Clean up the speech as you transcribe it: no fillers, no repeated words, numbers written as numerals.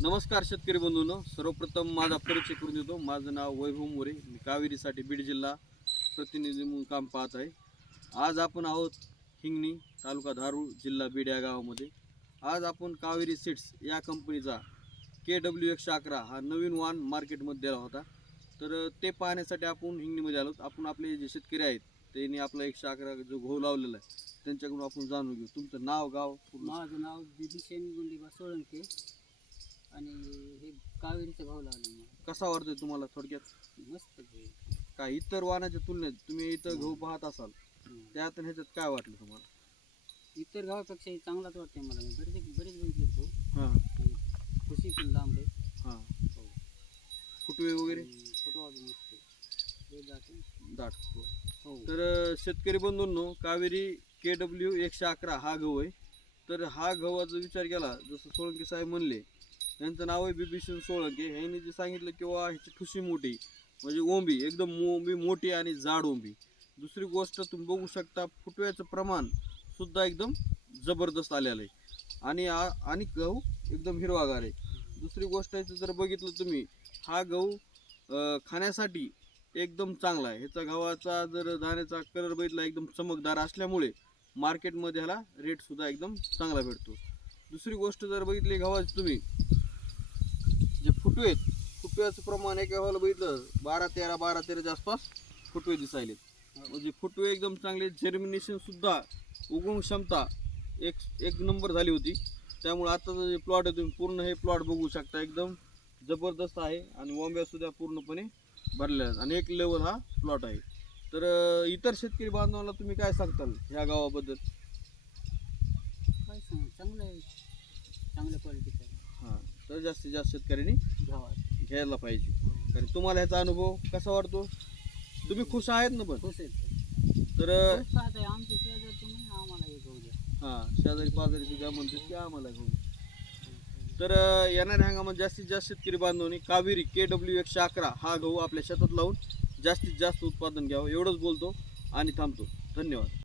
नमस्कार शेतकरी बंधूंनो, सर्वप्रथम माझा परिचय करून देतो। माझं नाव वैभव मोरे, मी कावेरीसाठी बीड जिल्हा प्रतिनिधी म्हणून काम पाहत आहे। आज आपण आहोत हिंगणी तालुका धारूर जिल्हा बीड या गावामध्ये। आज आपण कावेरी सीड्स या कंपनीचा KW111 हा नवीन वाण मार्केटमध्ये आला होता, तर ते पाहण्यासाठी आपण हिंगणीमध्ये आलो। आपण आपले जे शेतकरी आहेत त्यांनी आपला 111 जो घोळ लावलेला आहे त्यांच्याकडून आपण जाणून घेऊ। तुमचं नाव गाव पूर्ण? माझं नाव बिभीषण गुंडीबा सोळंके आणि हे कावेरीचं भाव लावलं मला। कसा वाटतोय तुम्हाला थोडक्यात? मस्त आहे. काय इतर वाहनाच्या तुलनेत तुम्ही इथं गहू पाहत असाल त्यात आणि ह्याच्यात काय वाटलं तुम्हाला? इतर गावापेक्षा हे चांगलाच वाटते मला। मी बरेच बघितले भाऊ। हां खुशी पण लांब आहे। हां, फुटवे वगैरे फोटो बी मस्त आहे। हे जाते दाट. हो। तर शेतकरी बंधूंनो, कावेरी KW111 हा गहू आहे। तर हा गव्हाचा विचार केला, जसं सोळंके साहेब म्हणले, यांचं नाव आहे बिभीषण सोळंके। ह्यांनी जे सांगितलं किंवा ह्याची ठुशी मोठी म्हणजे ओंबी एकदम ओंबी मोठी आणि जाड ओंबी। दुसरी गोष्ट तुम्ही बघू शकता, फुटव्याचं प्रमाण सुद्धा एकदम जबरदस्त आलेलं आहे आणि गहू एकदम हिरवागार आहे। दुसरी गोष्ट याचं जर बघितलं तुम्ही, हा गहू खाण्यासाठी एकदम चांगला आहे। ह्याचा गव्हाचा जर दाण्याचा कलर बघितला एकदम चमकदार असल्यामुळे मार्केटमध्ये ह्याला रेट सुद्धा एकदम चांगला भेटतो। दुसरी गोष्ट जर बघितली गव्हाची तुम्ही, जे फुटवे आहेत फुटव्याचं प्रमाण एका गव्हाला बघितलं 12-13 आसपास फुटवे दिसायले। म्हणजे फुटवे एकदम चांगले, जर्मिनेशन सुद्धा, उगवण क्षमता एक नंबर झाली होती। त्यामुळे आताचं जे प्लॉट आहे तुम्ही पूर्ण हे प्लॉट बघू शकता, एकदम जबरदस्त आहे आणि ओंब्या सुद्धा पूर्णपणे भरलेल्या आहेत आणि एक लेवल हा प्लॉट आहे। तर इतर शेतकरी बांधवांना तुम्ही काय सांगताल ह्या गावाबद्दल? काय सांग, चांगलं आहे, चांगल्या क्वालिटीचं आहे। हां, तर जास्तीत जास्त शेतकऱ्यांनी घ्यायला पाहिजे। हो। कारण तुम्हाला ह्याचा अनुभव कसा वाटतो? तुम्ही खुश आहेत ना? पण खुश आहेत तर खुश आहे। आमचे शेजारचे म्हणे आम्हाला हे घेऊ द्या। हां, शेजारी पाजारी सुद्धा म्हणतात की आम्हाला घेऊन द्या। तर येणाऱ्या हंगामात जास्तीत जास्त शेतकरी बांधवांनी कावेरी KW111 हा गहू आपल्या शेतात लावून जास्तीत जास्त उत्पादन घ्यावं, एवढंच बोलतो आणि थांबतो। धन्यवाद।